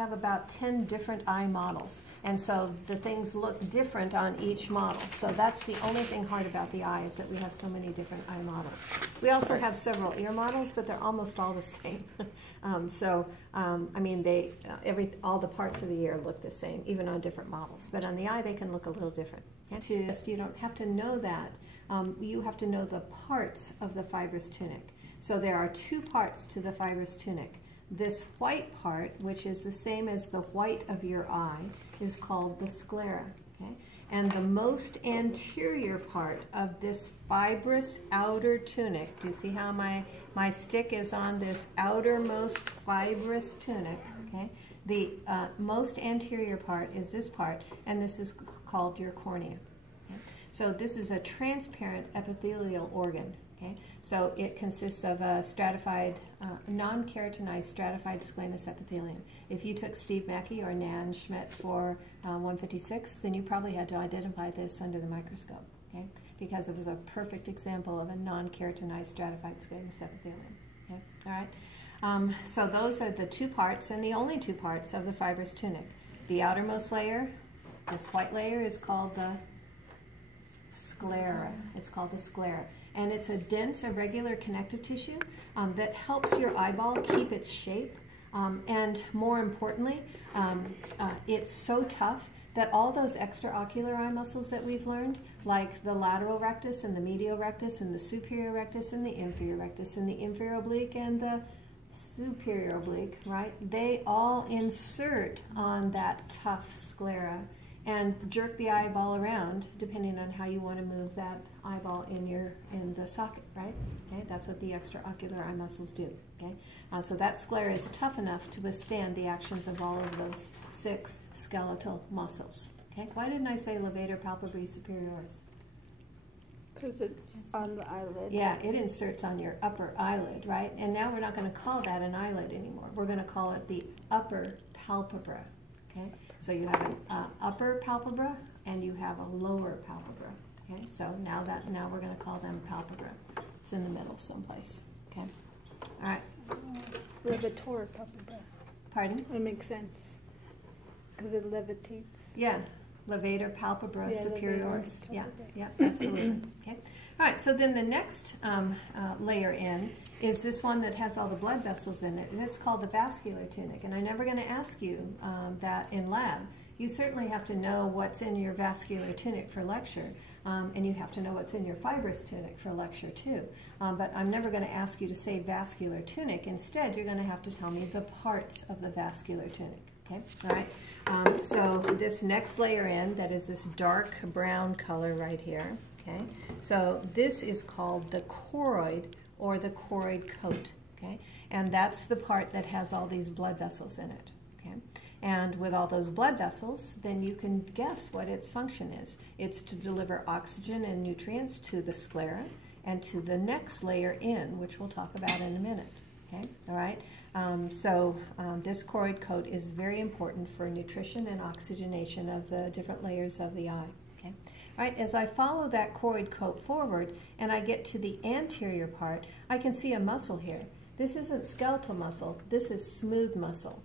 have about 10 different eye models, and so the things look different on each model. So that's the only thing hard about the eye, is that we have so many different eye models. We also have several ear models, but they're almost all the same. I mean, all the parts of the ear look the same, even on different models. But on the eye, they can look a little different. Okay? You don't have to know that. You have to know the parts of the fibrous tunic. So there are two parts to the fibrous tunic. This white part, which is the same as the white of your eye, is called the sclera. Okay? And the most anterior part of this fibrous outer tunic, do you see how my stick is on this outermost fibrous tunic? Okay? The most anterior part is this part, and this is called your cornea. Okay? So this is a transparent epithelial organ. Okay? So it consists of a stratified, non-keratinized stratified squamous epithelium. If you took Steve Mackey or Nan Schmidt for 156, then you probably had to identify this under the microscope, okay? Because it was a perfect example of a non-keratinized stratified squamous epithelium. Okay? All right. So those are the two parts, and the only two parts of the fibrous tunic. The outermost layer, this white layer, is called the sclera. It's called the sclera. And it's a dense, irregular connective tissue that helps your eyeball keep its shape. And more importantly, it's so tough that all those extraocular eye muscles that we've learned, like the lateral rectus and the medial rectus and the superior rectus and the inferior rectus and the inferior oblique and the superior oblique, right? They all insert on that tough sclera and jerk the eyeball around depending on how you want to move that eyeball in the socket, right? Okay, that's what the extraocular eye muscles do. Okay, so that sclera is tough enough to withstand the actions of all of those 6 skeletal muscles. Okay, why didn't I say levator palpebrae superioris? Because it's on the eyelid. Yeah, it inserts on your upper eyelid, right? And now we're not going to call that an eyelid anymore. We're going to call it the upper palpebra. Okay, so you have an upper palpebra and you have a lower palpebra. Okay, so now we're going to call them palpebra. It's in the middle someplace. Okay, all right. Levator palpebra. Pardon? It makes sense because it levitates. Yeah, levator palpebra superioris. Yeah, yeah, absolutely. Okay, all right. So then the next layer in is this one that has all the blood vessels in it, and it's called the vascular tunic. And I'm never going to ask you that in lab. You certainly have to know what's in your vascular tunic for lecture, and you have to know what's in your fibrous tunic for lecture too. But I'm never going to ask you to say vascular tunic. Instead, you're going to have to tell me the parts of the vascular tunic. Okay, all right. So this next layer in, that is this dark brown color right here. Okay, so this is called the choroid, or the choroid coat, okay? And that's the part that has all these blood vessels in it, okay? And with all those blood vessels, then you can guess what its function is. It's to deliver oxygen and nutrients to the sclera and to the next layer in, which we'll talk about in a minute, okay? All right? This choroid coat is very important for nutrition and oxygenation of the different layers of the eye, okay? All right, as I follow that choroid coat forward and I get to the anterior part, I can see a muscle here. This isn't skeletal muscle, this is smooth muscle,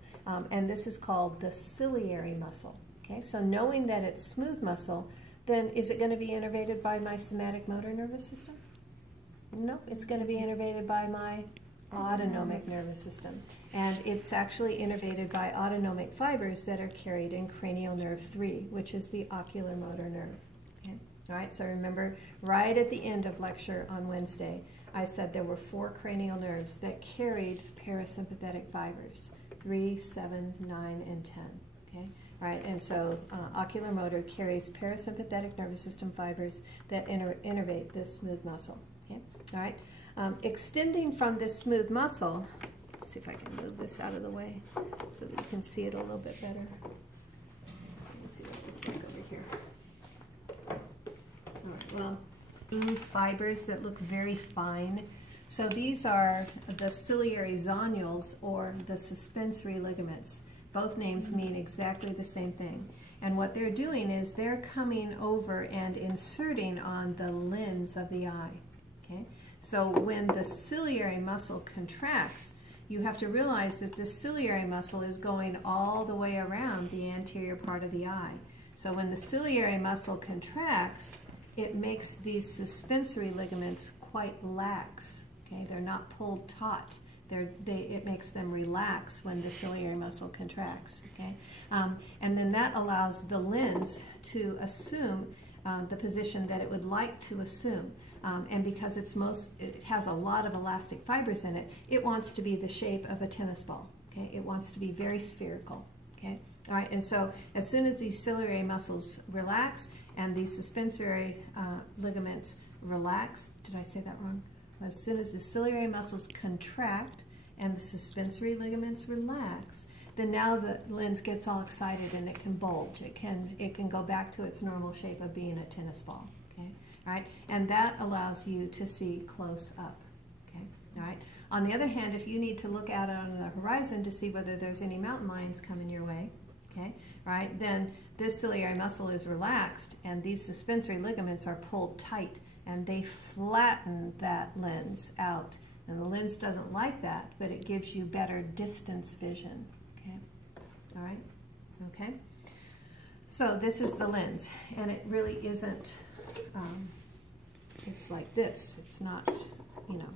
and this is called the ciliary muscle. Okay, so knowing that it's smooth muscle, then is it going to be innervated by my somatic motor nervous system? No, it's going to be innervated by my autonomic nervous system. And it's actually innervated by autonomic fibers that are carried in cranial nerve 3, which is the ocular motor nerve. All right, so remember, right at the end of lecture on Wednesday, I said there were 4 cranial nerves that carried parasympathetic fibers, 3, 7, 9, and 10, okay? All right, and so ocular motor carries parasympathetic nervous system fibers that innervate this smooth muscle, okay? All right, extending from this smooth muscle, let's see if I can move this out of the way so that you can see it a little bit better. Let me see what it looks like over here. All right, well, blue fibers that look very fine. So these are the ciliary zonules, or the suspensory ligaments. Both names mean exactly the same thing. And what they're doing is they're coming over and inserting on the lens of the eye. Okay? So when the ciliary muscle contracts, you have to realize that this ciliary muscle is going all the way around the anterior part of the eye. So when the ciliary muscle contracts, it makes these suspensory ligaments quite lax. Okay, they're not pulled taut. It makes them relax when the ciliary muscle contracts. Okay, and then that allows the lens to assume the position that it would like to assume. And because it has a lot of elastic fibers in it, it wants to be the shape of a tennis ball. Okay, it wants to be very spherical. Okay, all right. And so as soon as these ciliary muscles relax and these suspensory ligaments relax, did I say that wrong? As soon as the ciliary muscles contract and the suspensory ligaments relax, then now the lens gets all excited and it can bulge. It can go back to its normal shape of being a tennis ball. Okay, all right, and that allows you to see close up. Okay, all right. On the other hand, if you need to look out on the horizon to see whether there's any mountain lions coming your way, okay, all right, then this ciliary muscle is relaxed and these suspensory ligaments are pulled tight and they flatten that lens out. And the lens doesn't like that, but it gives you better distance vision. Okay, all right, okay. So this is the lens, and it really isn't. It's like this. It's not,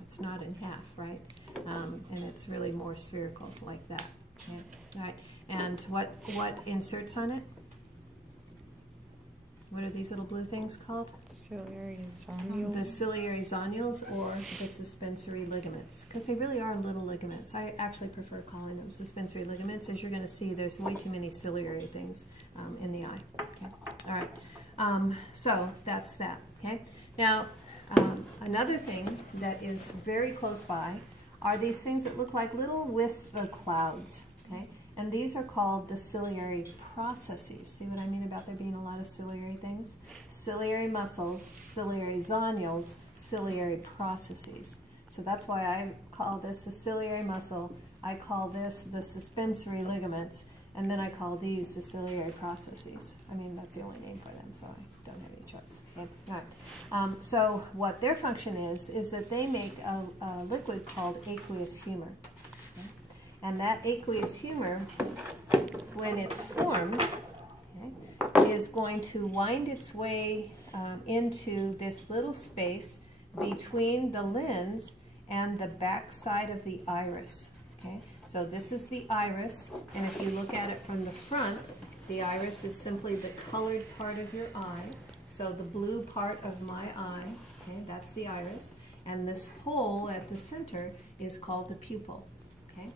it's not in half, right? And it's really more spherical like that. Okay, all right. And what inserts on it? What are these little blue things called? Ciliary zonules. The ciliary zonules or the suspensory ligaments, because they really are little ligaments. I actually prefer calling them suspensory ligaments. As you're going to see, there's way too many ciliary things in the eye. Okay, all right. So that's that. Okay. Now, another thing that is very close by are these things that look like little wisps of clouds. Okay. And these are called the ciliary processes. See what I mean about there being a lot of ciliary things? Ciliary muscles, ciliary zonules, ciliary processes. So that's why I call this the ciliary muscle. I call this the suspensory ligaments. And then I call these the ciliary processes. I mean, that's the only name for them, so I don't have any choice. Okay? All right. So what their function is that they make a liquid called aqueous humor. And that aqueous humor, when it's formed, okay, is going to wind its way into this little space between the lens and the back side of the iris. Okay? So this is the iris, and if you look at it from the front, the iris is simply the colored part of your eye. So the blue part of my eye, okay, that's the iris, and this hole at the center is called the pupil. Okay?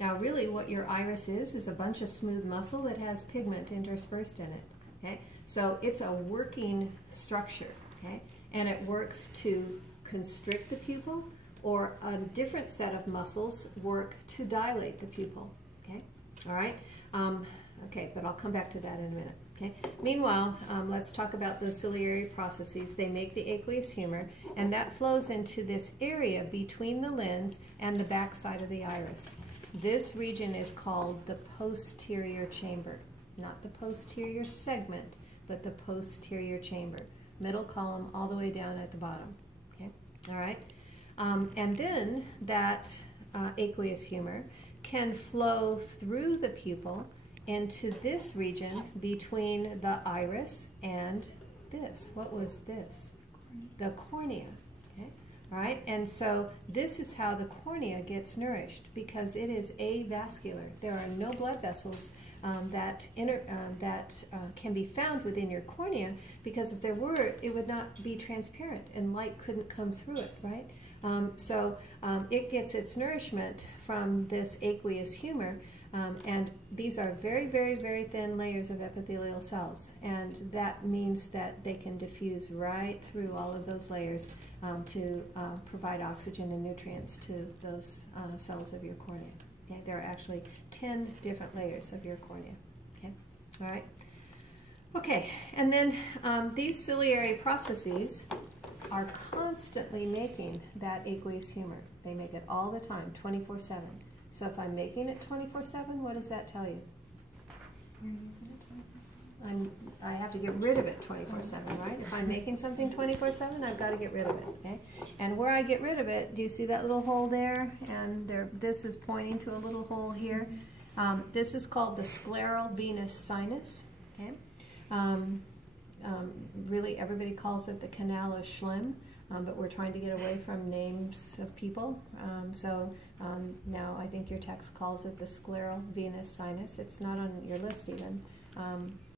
Now really what your iris is a bunch of smooth muscle that has pigment interspersed in it. Okay? So it's a working structure, okay? And it works to constrict the pupil, or a different set of muscles work to dilate the pupil. Okay? All right? Okay, but I'll come back to that in a minute. Okay? Meanwhile, let's talk about those ciliary processes. They make the aqueous humor, and that flows into this area between the lens and the back side of the iris. This region is called the posterior chamber. Not the posterior segment, but the posterior chamber. Middle column all the way down at the bottom. Okay? All right? And then that aqueous humor can flow through the pupil into this region between the iris and this. What was this? The cornea. Okay? All right, and so this is how the cornea gets nourished, because it is avascular. There are no blood vessels that can be found within your cornea, because if there were, it would not be transparent and light couldn't come through it, right? So it gets its nourishment from this aqueous humor, and these are very, very, very thin layers of epithelial cells, and that means that they can diffuse right through all of those layers to provide oxygen and nutrients to those cells of your cornea. Okay? There are actually 10 different layers of your cornea. Okay? All right? Okay, and then these ciliary processes are constantly making that aqueous humor. They make it all the time, 24/7. So if I'm making it 24/7, what does that tell you? You're using it 24/7? I have to get rid of it 24/7, right? If I'm making something 24/7, I've got to get rid of it, okay? And where I get rid of it, do you see that little hole there? And there, this is pointing to a little hole here. This is called the scleral venous sinus, okay? Really, everybody calls it the canal of Schlemm, but we're trying to get away from names of people. Now I think your text calls it the scleral venous sinus. It's not on your list even.